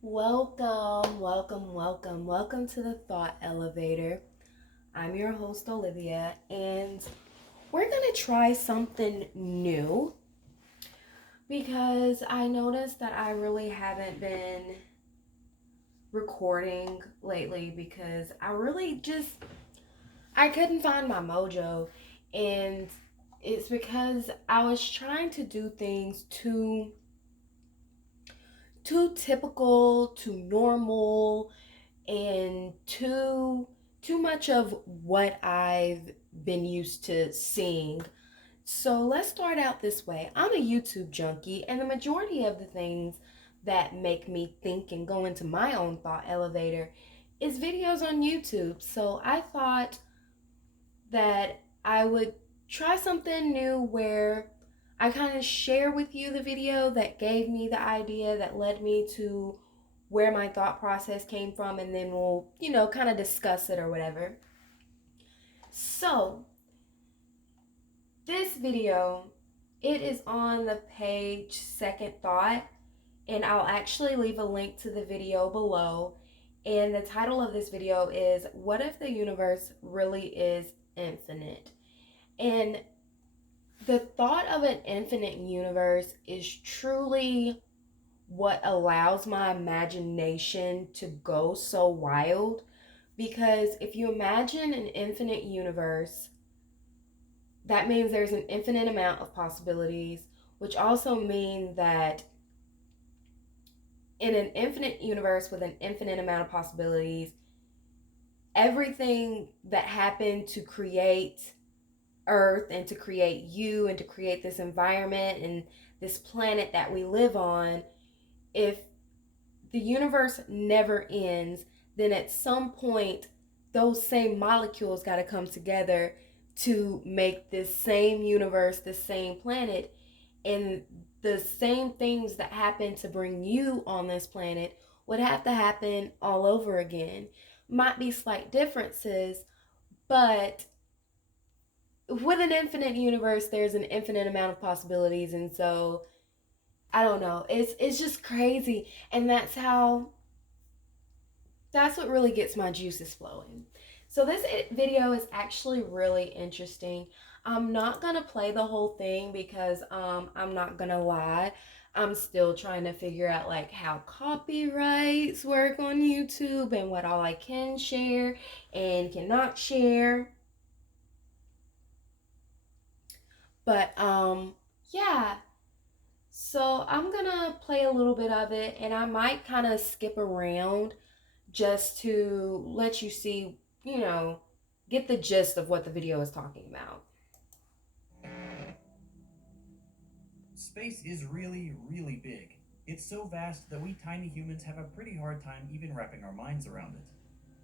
Welcome to the Thought Elevator. I'm your host, Olivia, and we're going to try something new because I noticed that I really haven't been recording lately because I couldn't find my mojo, and it's because I was trying to do things too typical, too normal, and too much of what I've been used to seeing. So let's start out this way. I'm a YouTube junkie, and the majority of the things that make me think and go into my own thought elevator is videos on YouTube. So I thought that I would try something new where I kind of share with you the video that gave me the idea that led me to where my thought process came from, and then we'll kind of discuss it or whatever. So, this video, it is on the page Second Thought, and I'll actually leave a link to the video below. And the title of this video is What If the Universe Really is Infinite? And the thought of an infinite universe is truly what allows my imagination to go so wild. Because if you imagine an infinite universe, that means there's an infinite amount of possibilities, which also mean that in an infinite universe with an infinite amount of possibilities, everything that happened to create Earth and to create you and to create this environment and this planet that we live on, if the universe never ends, then at some point those same molecules got to come together to make this same universe, this same planet, and the same things that happen to bring you on this planet would have to happen all over again. Might be slight differences, but with an infinite universe, there's an infinite amount of possibilities, and so I don't know. It's just crazy, and that's what really gets my juices flowing. So this video is actually really interesting. I'm not gonna play the whole thing because I'm not gonna lie. I'm still trying to figure out like how copyrights work on YouTube and what all I can share and cannot share. But yeah. So I'm gonna play a little bit of it, and I might kind of skip around just to let you see, get the gist of what the video is talking about. Space is really, really big. It's so vast that we tiny humans have a pretty hard time even wrapping our minds around it.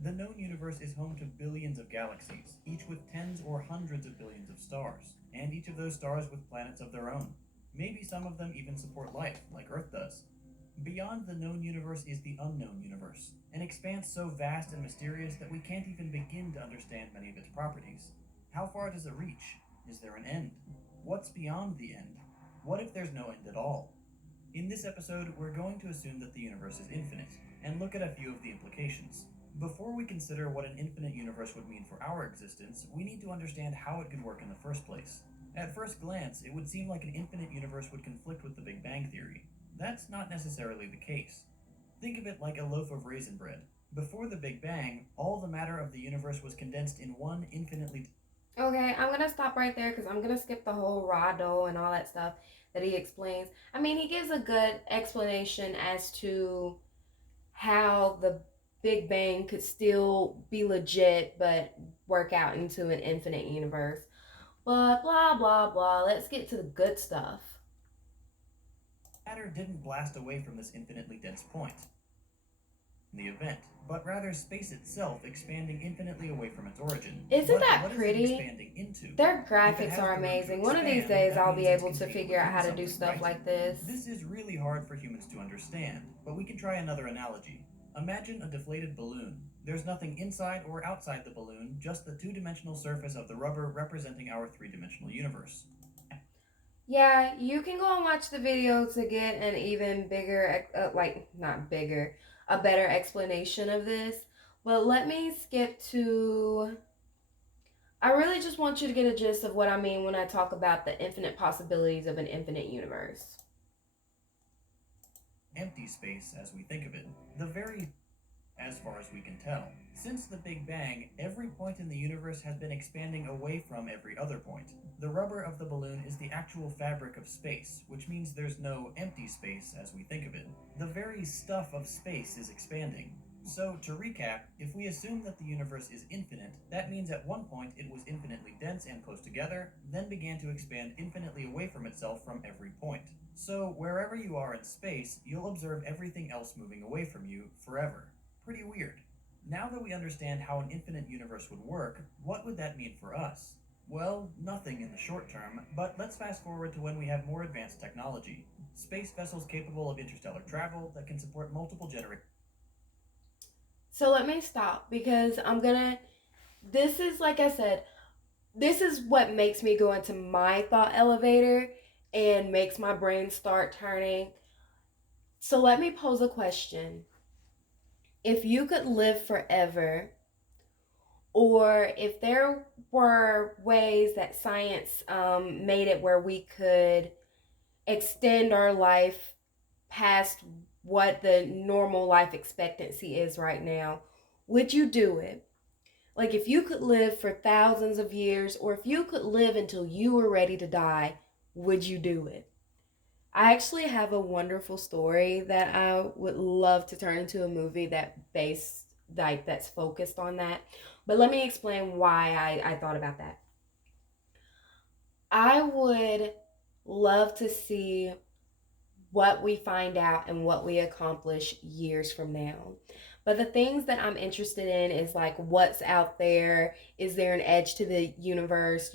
The known universe is home to billions of galaxies, each with tens or hundreds of billions of stars, and each of those stars with planets of their own. Maybe some of them even support life, like Earth does. Beyond the known universe is the unknown universe, an expanse so vast and mysterious that we can't even begin to understand many of its properties. How far does it reach? Is there an end? What's beyond the end? What if there's no end at all? In this episode, we're going to assume that the universe is infinite, and look at a few of the implications. Before we consider what an infinite universe would mean for our existence, we need to understand how it could work in the first place. At first glance, it would seem like an infinite universe would conflict with the Big Bang Theory. That's not necessarily the case. Think of it like a loaf of raisin bread. Before the Big Bang, all the matter of the universe was condensed in one infinitely. Okay, I'm gonna stop right there because I'm gonna skip the whole raw dough and all that stuff that he explains. I mean, he gives a good explanation as to how the Big Bang could still be legit but work out into an infinite universe. But blah blah blah. Let's get to the good stuff. Matter didn't blast away from this infinitely dense point, the event, but rather space itself expanding infinitely away from its origin. Isn't But that what is it pretty? expanding into? Their If it graphics has are the room to amazing. One of these expand, days that I'll be means it's able to contained figure out within how to do something, stuff right? like this. This is really hard for humans to understand, but we can try another analogy. Imagine a deflated balloon. There's nothing inside or outside the balloon, just the two-dimensional surface of the rubber representing our three-dimensional universe. Yeah, you can go and watch the video to get an even bigger, like, not bigger, a better explanation of this. But let me skip to. I really just want you to get a gist of what I mean when I talk about the infinite possibilities of an infinite universe. Empty space as we think of it. The very as far as we can tell. Since the Big Bang, every point in the universe has been expanding away from every other point. The rubber of the balloon is the actual fabric of space, which means there's no empty space as we think of it. The very stuff of space is expanding. So, to recap, if we assume that the universe is infinite, that means at one point it was infinitely dense and close together, then began to expand infinitely away from itself from every point. So, wherever you are in space, you'll observe everything else moving away from you forever. Pretty weird. Now that we understand how an infinite universe would work, what would that mean for us? Well, nothing in the short term, but let's fast forward to when we have more advanced technology. Space vessels capable of interstellar travel that can support multiple generations. So let me stop because I'm gonna. This is, like I said, this is what makes me go into my thought elevator and makes my brain start turning. So let me pose a question. If you could live forever, or if there were ways that science made it where we could extend our life past what the normal life expectancy is right now, would you do it? Like, if you could live for thousands of years, or if you could live until you were ready to die, would you do it? I actually have a wonderful story that I would love to turn into a movie that's focused on that. But let me explain why I thought about that. I would love to see what we find out and what we accomplish years from now. But the things that I'm interested in is like what's out there. Is there an edge to the universe?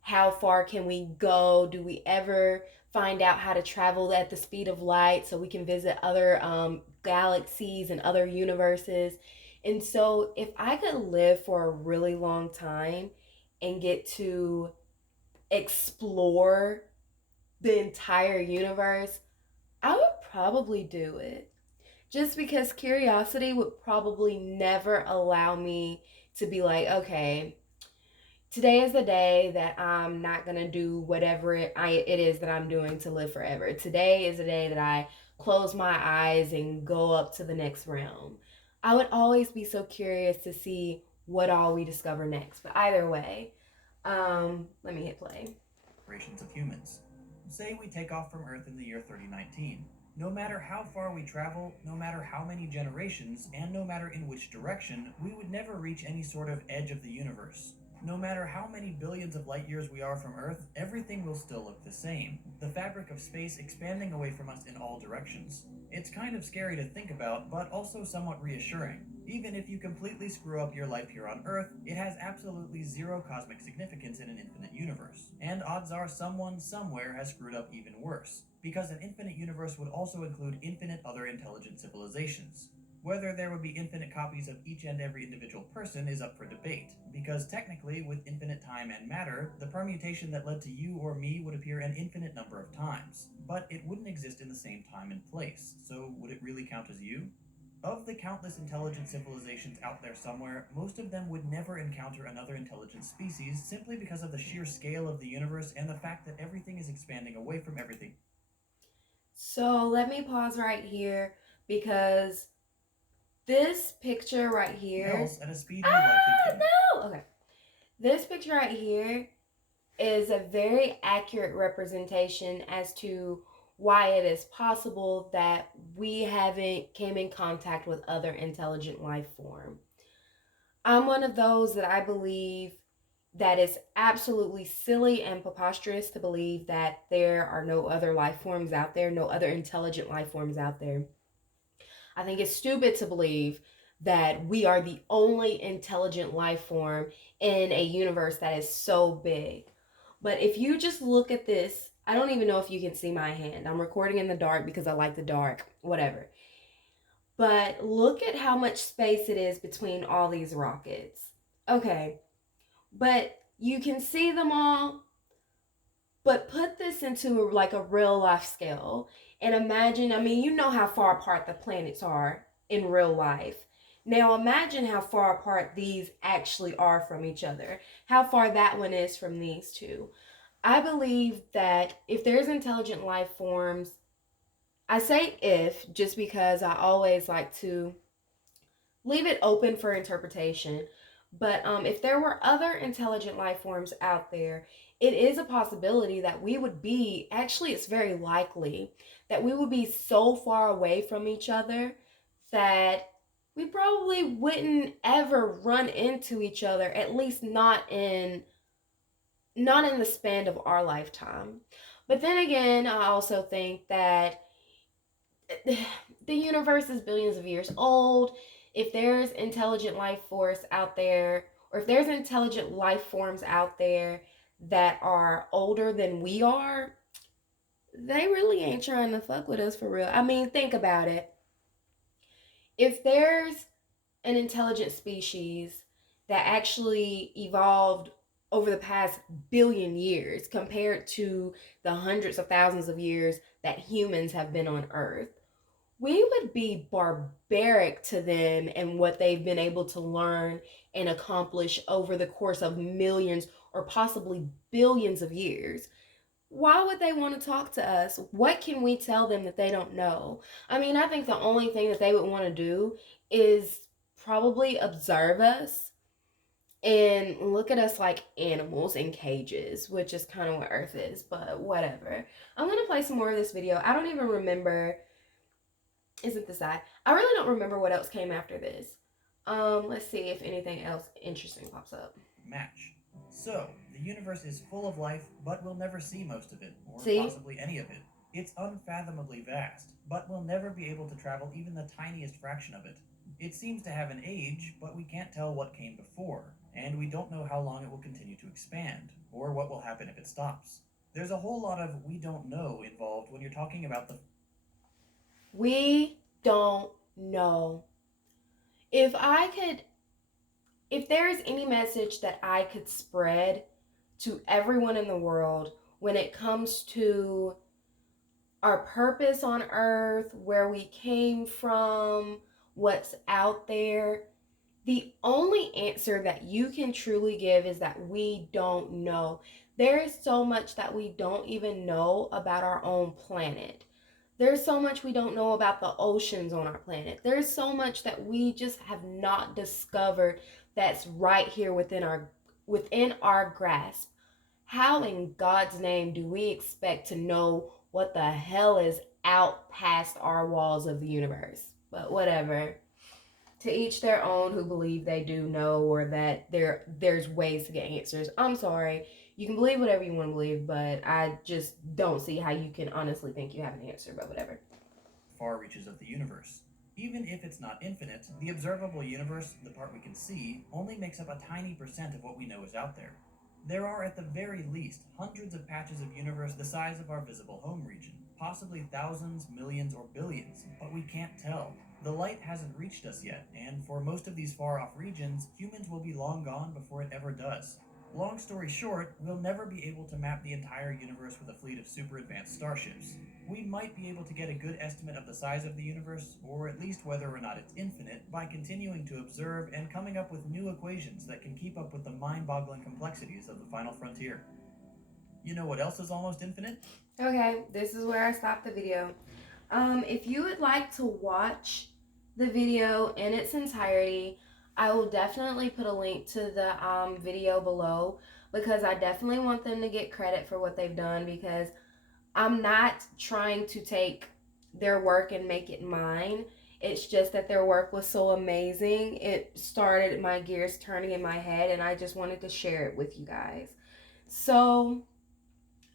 How far can we go? Do we ever find out how to travel at the speed of light so we can visit other galaxies and other universes? And so, if I could live for a really long time and get to explore the entire universe, I would probably do it. Just because curiosity would probably never allow me to be like, okay, today is the day that I'm not going to do whatever it is that I'm doing to live forever. Today is the day that I close my eyes and go up to the next realm. I would always be so curious to see what all we discover next. But either way, let me hit play. Of humans. Say we take off from Earth in the year 3019. No matter how far we travel, no matter how many generations, and no matter in which direction, we would never reach any sort of edge of the universe. No matter how many billions of light years we are from Earth, everything will still look the same. The fabric of space expanding away from us in all directions. It's kind of scary to think about, but also somewhat reassuring. Even if you completely screw up your life here on Earth, it has absolutely zero cosmic significance in an infinite universe. And odds are someone somewhere has screwed up even worse, because an infinite universe would also include infinite other intelligent civilizations. Whether there would be infinite copies of each and every individual person is up for debate, because technically, with infinite time and matter, the permutation that led to you or me would appear an infinite number of times, but it wouldn't exist in the same time and place, so would it really count as you? Of the countless intelligent civilizations out there somewhere, most of them would never encounter another intelligent species simply because of the sheer scale of the universe and the fact that everything is expanding away from everything So let me pause right here because this picture right here. else at a speed you likely couldn't. No! Okay. This picture right here is a very accurate representation as to why it is possible that we haven't came in contact with other intelligent life form. I'm one of those that I believe that it's absolutely silly and preposterous to believe that there are no other life forms out there, no other intelligent life forms out there. I think it's stupid to believe that we are the only intelligent life form in a universe that is so big. But if you just look at this, I don't even know if you can see my hand. I'm recording in the dark because I like the dark, whatever. But look at how much space it is between all these rockets. Okay, but you can see them all, But put this into like a real life scale and imagine, I mean, you know how far apart the planets are in real life. Now imagine how far apart these actually are from each other, how far that one is from these two. I believe that if there's intelligent life forms, I say if just because I always like to leave it open for interpretation. But if there were other intelligent life forms out there, it is a possibility that we would be, actually, it's very likely that we would be so far away from each other that we probably wouldn't ever run into each other, at least not in the span of our lifetime. But then again, I also think that the universe is billions of years old. If there's intelligent life force out there, or if there's intelligent life forms out there that are older than we are, they really ain't trying to fuck with us for real. I mean, think about it. If there's an intelligent species that actually evolved over the past billion years compared to the hundreds of thousands of years that humans have been on Earth, we would be barbaric to them and what they've been able to learn and accomplish over the course of millions or possibly billions of years. Why would they want to talk to us? What can we tell them that they don't know? I mean, I think the only thing that they would want to do is probably observe us and look at us like animals in cages, which is kind of what Earth is, but whatever. I'm going to play some more of this video. I don't even remember. Isn't this side? I really don't remember what else came after this. Let's see if anything else interesting pops up. Match. So, the universe is full of life, but we'll never see most of it, or See? possibly any of it. It's unfathomably vast, but we'll never be able to travel even the tiniest fraction of it. It seems to have an age, but we can't tell what came before, and we don't know how long it will continue to expand, or what will happen if it stops. There's a whole lot of we don't know involved when you're talking about the. We don't know. If I could, if there is any message that I could spread to everyone in the world when it comes to our purpose on earth, where we came from, what's out there, the only answer that you can truly give is that we don't know. There is so much that we don't even know about our own planet. There's so much we don't know about the oceans on our planet. There's so much that we just have not discovered that's right here within our grasp. How in God's name do we expect to know what the hell is out past our walls of the universe? But whatever. To each their own who believe they do know, or that there's ways to get answers. I'm sorry. You can believe whatever you want to believe, but I just don't see how you can honestly think you have an answer, but whatever. Far reaches of the universe. Even if it's not infinite, the observable universe, the part we can see, only makes up a tiny percent of what we know is out there. There are at the very least hundreds of patches of universe the size of our visible home region, possibly thousands, millions, or billions, but we can't tell. The light hasn't reached us yet, and for most of these far off regions, humans will be long gone before it ever does. Long story short, we'll never be able to map the entire universe with a fleet of super advanced starships. We might be able to get a good estimate of the size of the universe, or at least whether or not it's infinite, by continuing to observe and coming up with new equations that can keep up with the mind boggling complexities of the final frontier. You know what else is almost infinite? Okay, this is where I stopped the video. If you would like to watch the video in its entirety, I will definitely put a link to the video below, because I definitely want them to get credit for what they've done, because I'm not trying to take their work and make it mine. It's just that their work was so amazing. It started my gears turning in my head, and I just wanted to share it with you guys. So,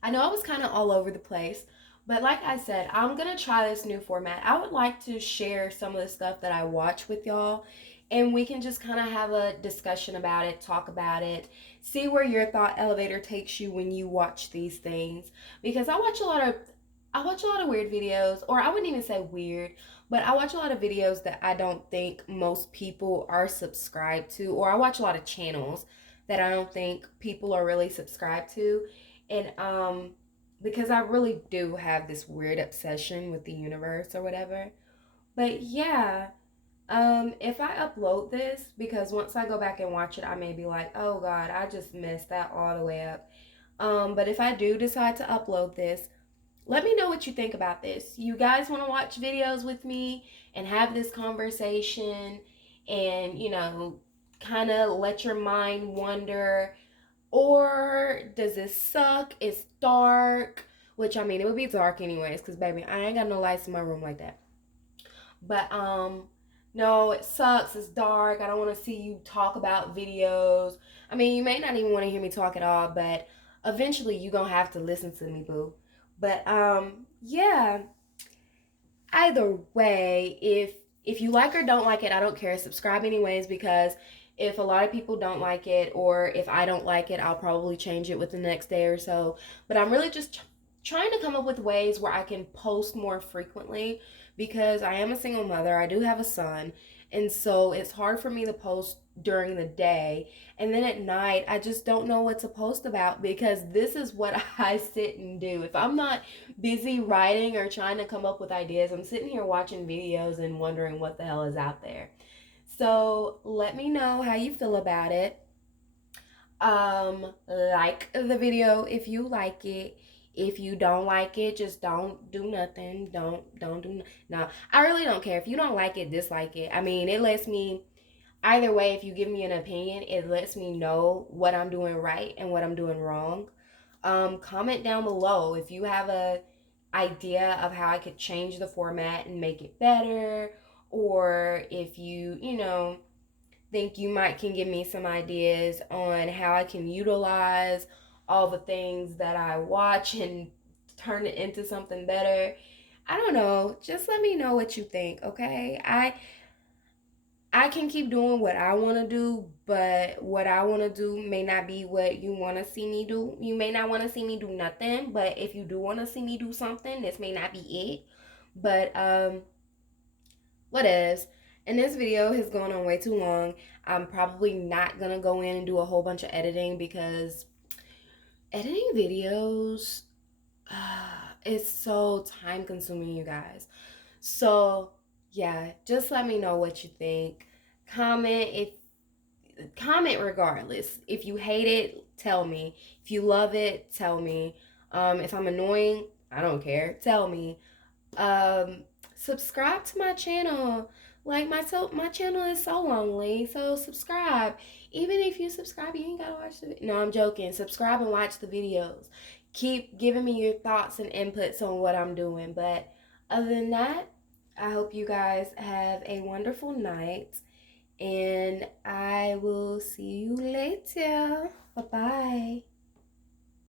I know I was kind of all over the place, but like I said, I'm going to try this new format. I would like to share some of the stuff that I watch with y'all, and we can just kind of have a discussion about it, talk about it, see where your thought elevator takes you when you watch these things, because I watch a lot of weird videos, or I wouldn't even say weird, but I watch a lot of videos that I don't think most people are subscribed to, or I watch a lot of channels that I don't think people are really subscribed to. And because I really do have this weird obsession with the universe or whatever. But yeah, if I upload this, because once I go back and watch it, I may be like, oh God, I just messed that all the way up. But if I do decide to upload this, let me know what you think about this. You guys want to watch videos with me and have this conversation and, kind of let your mind wander? Or does this suck? It's dark. Which, I mean, it would be dark anyways, because, baby, I ain't got no lights in my room like that. But, no, it sucks. It's dark. I don't want to see you talk about videos. I mean, you may not even want to hear me talk at all, but eventually you're going to have to listen to me, boo. But, yeah, either way, if you like or don't like it, I don't care. Subscribe anyways, because if a lot of people don't like it, or if I don't like it, I'll probably change it within the next day or so. But I'm really just trying to come up with ways where I can post more frequently, because I am a single mother. I do have a son, and so it's hard for me to post during the day, and then at night I just don't know what to post about, because this is what I sit and do. If I'm not busy writing or trying to come up with ideas, I'm sitting here watching videos and wondering what the hell is out there. So let me know how you feel about it. Like the video if you like it. If you don't like it, just don't do nothing. Don't do no. I really don't care. If you don't like it, dislike it. I mean, it lets me, either way, if you give me an opinion, it lets me know what I'm doing right and what I'm doing wrong. Comment down below if you have a idea of how I could change the format and make it better, or if you think you might can give me some ideas on how I can utilize all the things that I watch and turn it into something better. I don't know. Just let me know what you think, okay? I can keep doing what I want to do, but what I want to do may not be what you want to see me do. You may not want to see me do nothing, but if you do want to see me do something, this may not be it. But what is? And this video has gone on way too long. I'm probably not gonna go in and do a whole bunch of editing, because editing videos is so time consuming, you guys. So yeah, just let me know what you think. Comment if comment regardless. If you hate it, tell me. If you love it, tell me. If I'm annoying, I don't care. Tell me. Um, Subscribe to my channel. Like, my channel is so lonely, so subscribe. Even if you subscribe, you ain't gotta watch the video. No, I'm joking. Subscribe and watch the videos. Keep giving me your thoughts and inputs on what I'm doing. But other than that, I hope you guys have a wonderful night, and I will see you later. Bye bye.